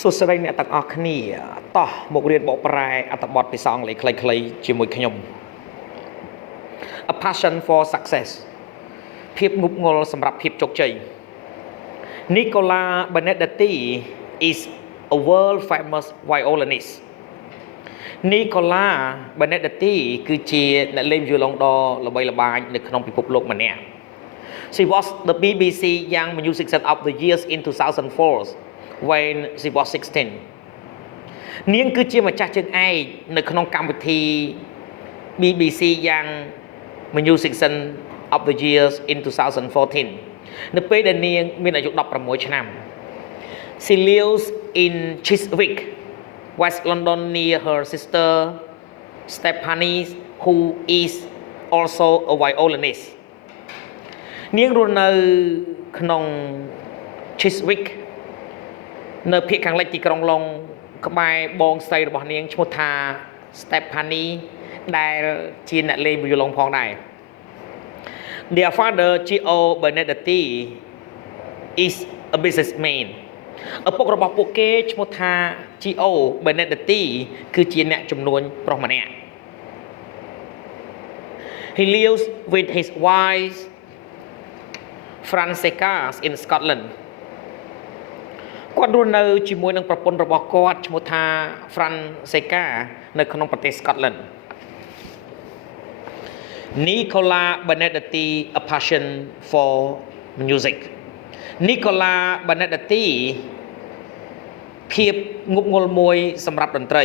สุดสบายเนี่ยตักออกนี่ต่อหมกเรียนบอกปลายอัตบอดไปสองเลยคล้ายๆจิมวยขยม A passion for success เพียบงุบงอสำหรับเพียบจกใจนิโคลาเบเนเดตตี is a world famous violinist นิโคลาเบเนเดตตีคือเจียนักเล่นยูลองดอระบายระบายในขนมพิภพโลกมันเนี่ย She was the BBC Young Musician of the Years in 2004 when she was 16 នាងគឺជាម្ចាស់ជើងឯកនៅក្នុងកម្មវិធី BBC Young Musician of the Years in 2014 នៅពេលដែលនាងមានអាយុ16ឆ្នាំ She lives in Chiswick, West London near her sister Stephanie who is also a violinist នាងរស់នៅក្នុង Chiswick នៅភាគខាងលិចទីក្រុងឡុងក្បែរបងស្រីរបស់នាងឈ្មោះថា Stephanie ដែលជាអ្នកលេងវីយូឡុងផងដែរ Their father Gio Benedetti is a businessman ឪពុករបស់ពួកគេឈ្មោះថា Gio Benedetti គឺជាអ្នកចំនួនប្រុសម្នាក់ He lives with his wife Francesca in Scotland គាត់រស់នៅជាមួយនឹងប្រពន្ធរបស់គាត់ឈ្មោះថា Francesca នៅក្នុងប្រទេស Scotland Nicola Benedetti a passion for music Nicola Benedetti ភាពងប់ងល់មួយសម្រាប់តន្ត្រី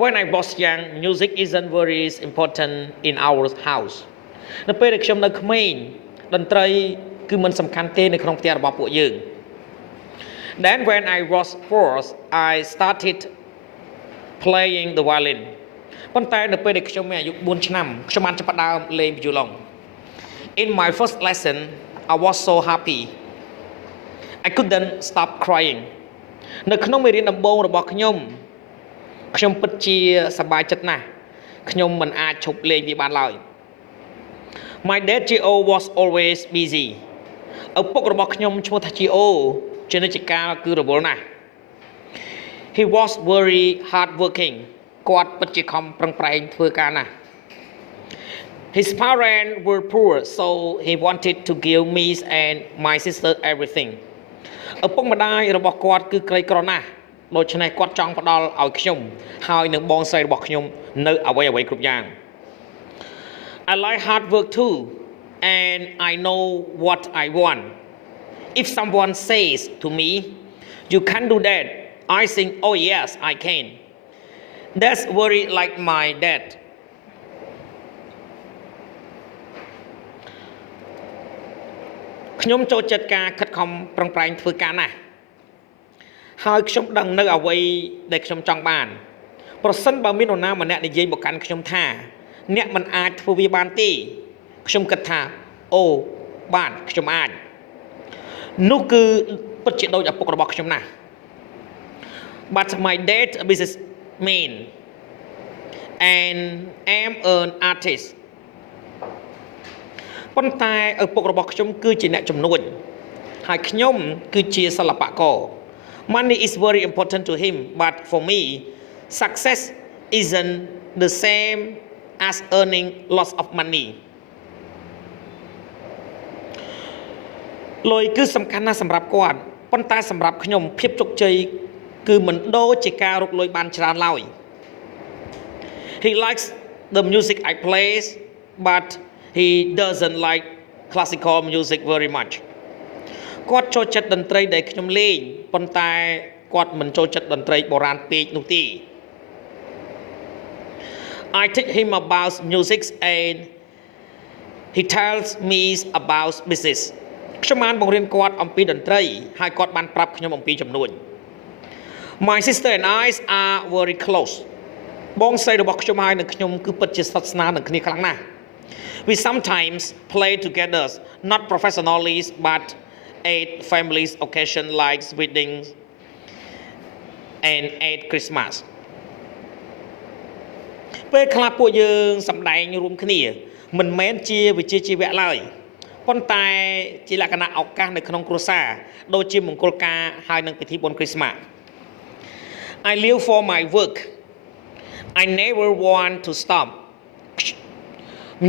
When I was young music isn't very important in our house នៅពេលដែលខ្ញុំនៅក្មេងតន្ត្រីគឺមិនសំខាន់ទេនៅក្នុងផ្ទះរបស់ពួកយើង Then when I was 4 I started playing the violin ប៉ុន្តែនៅពេលដែលខ្ញុំមានអាយុ4ឆ្នាំខ្ញុំបានចាប់ផ្ដើមលេងវីយូឡុង In my first lesson I was so happy I couldn't stop crying នៅក្នុងមេរៀនដំបូងរបស់ខ្ញុំពិតជាសប្បាយចិត្តណាស់ខ្ញុំមិនអាចឈប់លេងវាបានឡើយ My dad Gio was always busy ឪពុករបស់ខ្ញុំឈ្មោះថា Gio ជានិច្ចកាលគឺរវល់ណាស់ He was very hard working គាត់ពិតជាខំប្រឹងប្រែងធ្វើការណាស់ His parents were poor so he wanted to give me and my sister everything ឪពុកម្ដាយរបស់គាត់គឺក្រីក្រណាស់ដូច្នេះគាត់ចង់ផ្ដល់ឲ្យខ្ញុំហើយនឹងបងស្រីរបស់ខ្ញុំនៅអ្វីៗគ្រប់យ៉ាង I like hard work too and I know what I want if someone says to me you can't do that I think oh yes I can That's very like my dad ខ្ញុំចូលចិត្តការខិតខំប្រឹងប្រែងធ្វើការណាស់ហើយខ្ញុំដឹងនៅអ្វីដែលខ្ញុំចង់បានប្រសិនបើមាននរណាម្នាក់និយាយមកកាន់ខ្ញុំថាអ្នកមិនអាចធ្វើវាបានទេខ្ញុំគិតថាអូបានខ្ញុំអាចនោះគឺពិតជាដូចឪពុករបស់ខ្ញុំណាស់ But my dad a businessman and am an artist ប៉ុន្តែឪពុករបស់ខ្ញុំគឺជាអ្នកជំនួញហើយខ្ញុំគឺជាសិល្បករ Money is very important to him but for me success isn't the same as earning lots of money លុយគឺសំខាន់ណាស់សម្រាប់គាត់ប៉ុន្តែសម្រាប់ខ្ញុំភាពជោគជ័យគឺមិនដូចជាការរកលុយបានច្រើនឡើយ He likes the music I play but he doesn't like classical music very much គាត់ចូលចិត្តតន្ត្រីដែលខ្ញុំលេងប៉ុន្តែគាត់មិនចូលចិត្តតន្ត្រីបុរាណពេកនោះទេ I teach him about music and he tells me about business ខ្ញុំបានបង្រៀនគាត់អំពីតន្ត្រីហើយគាត់បានប្រាប់ខ្ញុំអំពីចំនួន My sister and I are very close បងស្រីរបស់ខ្ញុំហើយនិងខ្ញុំគឺពិតជាស្និទ្ធស្នាលនឹងគ្នាខ្លាំងណាស់ We sometimes play together not professionally but at families occasion like weddings and at Christmas ពេលខ្លះពួកយើងសម្ដែងរួមគ្នាមិនមែនជាវិជ្ជាជីវៈឡើយ ប៉ុន្តែជាលក្ខណៈឱកាសនៅក្នុងគ្រួសារដូចជាមង្គលការហើយនឹងពិធីបុណ្យគ្រីស្មាស I live for my work I never want to stop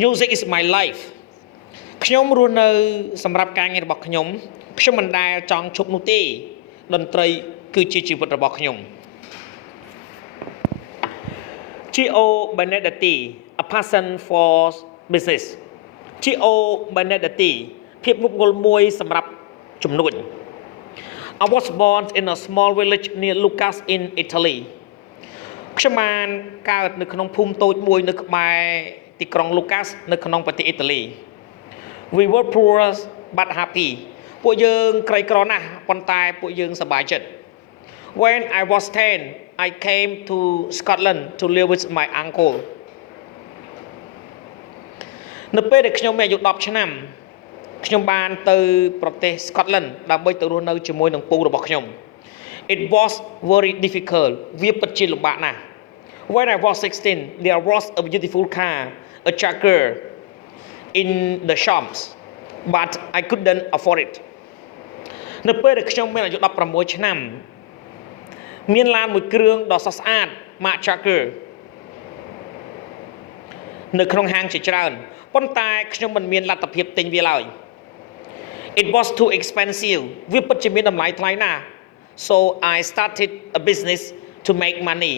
Music is my life ខ្ញុំរស់នៅសម្រាប់ការងាររបស់ខ្ញុំមិនដែលចង់ឈប់នោះទេតន្ត្រីគឺជាជីវិតរបស់ខ្ញុំ Gio Benedetti a passion for business Gio Benedetti ភាពងប់ងល់មួយសម្រាប់ជំនួញ I was born in a small village near Lucas in Italy ខ្ញុំបានកើតនៅក្នុងភូមិតូចមួយនៅក្បែរទីក្រុង Lucas នៅក្នុងប្រទេសអ៊ីតាលី We were poor but happy ពួកយើងក្រីក្រណាស់ប៉ុន្តែពួកយើងសប្បាយចិត្ត When I was 10 I came to Scotland to live with my uncle នៅពេលដែលខ្ញុំមានអាយុ10ឆ្នាំខ្ញុំបានទៅប្រទេស Scotland ដើម្បីទៅរស់នៅជាមួយនឹងពូរបស់ខ្ញុំ It was very difficult វាពិតជាលំបាកណាស់ When I was 16 there was a beautiful car a Jaguar in the shops but I couldn't afford it នៅពេលដែលខ្ញុំមានអាយុ16ឆ្នាំមានឡានមួយគ្រឿងដ៏ស្រស់ស្អាត Mark Jaguar នៅក្នុងហាងជាច្រើនប៉ុន្តែខ្ញុំមិនមានលទ្ធភាពទិញវាឡើយ It was too expensive វាពិតជាមានតម្លៃថ្លៃណាស់ So I started a business to make money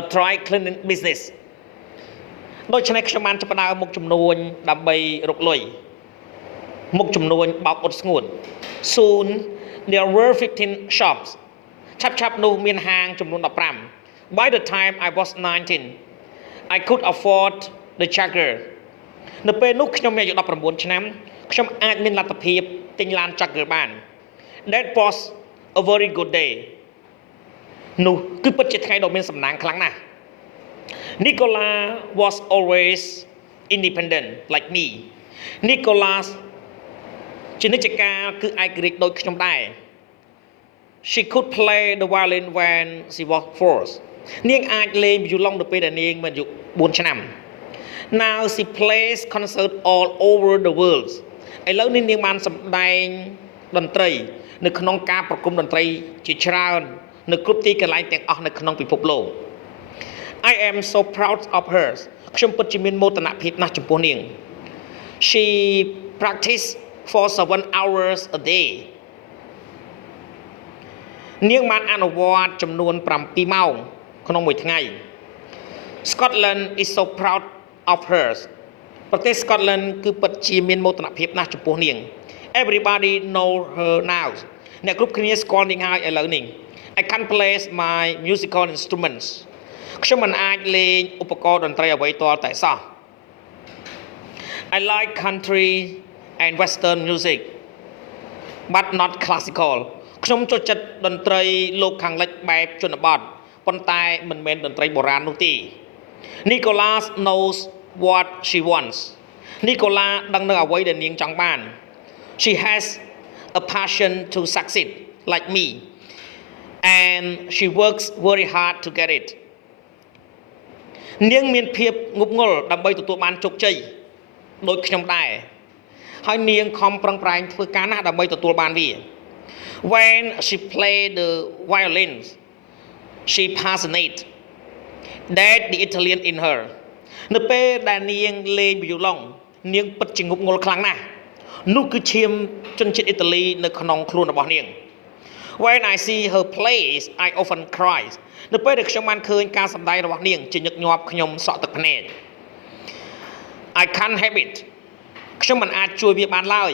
a dry cleaning business ដូច្នេះខ្ញុំបានចាប់ផ្ដើមមុខជំនួញដើម្បីរកលុយមុខជំនួញបោកអ៊ុតស្ងួត Soon there were 15 shops ឆាប់នោះមានហាងចំនួន15 By the time I was 19 I could afford the Jaguar នៅពេលនោះខ្ញុំមានអាយុ19ឆ្នាំខ្ញុំអាចមានលទ្ធភាពទិញឡាន Jaguar បាន That was a very good day នោះគឺពិតជាថ្ងៃដ៏មានសំណាងខ្លាំងណាស់ Nicola was always independent like me Nicholas ជានិច្ចកាលគឺឯករាជ្យដូចខ្ញុំដែរ She could play the violin when she was 4 នាងអាចលេងវីយូឡុងនៅពេលដែលនាងមានអាយុ4ឆ្នាំ Now she plays concert all over the world ឥឡូវនេះនាងបានសម្ដែងតន្ត្រីនៅក្នុងការប្រគំតន្ត្រីជាច្រើននៅគ្រប់ទីកន្លែងទាំងអស់នៅក្នុងពិភពលោក I am so proud of her ខ្ញុំពិតជាមានមោទនភាពណាស់ចំពោះនាង She practiced for 7 hours a day នាងបានអនុវត្តចំនួន7ម៉ោងក្នុងមួយថ្ងៃ Scotland is so proud of her ប្រទេស Scotland គឺពិតជាមានមោទនភាពណាស់ចំពោះនាង Everybody know her now អ្នកគ្រប់គ្នាស្គាល់នាងហើយឥឡូវនេះ I can't play my musical instruments ខ្ញុំមិនអាចលេងឧបករណ៍តន្ត្រីអ្វីទាល់តែសោះ I like country and western music but not classical ខ្ញុំចូលចិត្តតន្ត្រីលោកខាងលិចបែបជនបទប៉ុន្តែមិនមែនតន្ត្រីបុរាណនោះទេ Nicholas knows what she wants Nicola ដឹងនៅអ្វីដែលនាងចង់បាន She has a passion to succeed like me and she works very hard to get it នាងមានភាពងប់ងល់ដើម្បីទទួលបានជោគជ័យដូចខ្ញុំដែរហើយនាងខំប្រឹងប្រែងធ្វើការណាស់ដើម្បីទទួលបានវា When she played the violin she passionate that the Italian in her នៅពេលដែលនាងលេងវីយូឡុងនាងពិតជាងប់ងល់ខ្លាំងណាស់នោះគឺឈាមជនជាតិអ៊ីតាលីនៅក្នុងខ្លួនរបស់នាង When I see her plays I often cry នៅពេលដែលខ្ញុំបានឃើញការសម្ដែងរបស់នាងជាញឹកញាប់ខ្ញុំសក់ទឹកភ្នែក I can't have it ខ្ញុំមិនអាចជួយវាបានឡើយ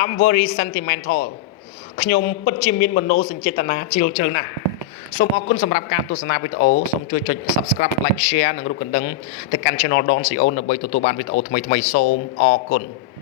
I'm very sentimental ខ្ញុំពិតជាមានមនោសញ្ចេតនាជ្រាលជ្រៅណាស់សូមអរគុណសម្រាប់ការទស្សនាវីដេអូសូមជួយចុច Subscribe Like Share និងរូបកណ្ដឹងទៅកាន់ Channel Don Sreyoun ដើម្បីទទួលបានវីដេអូថ្មីៗសូមអរគុណ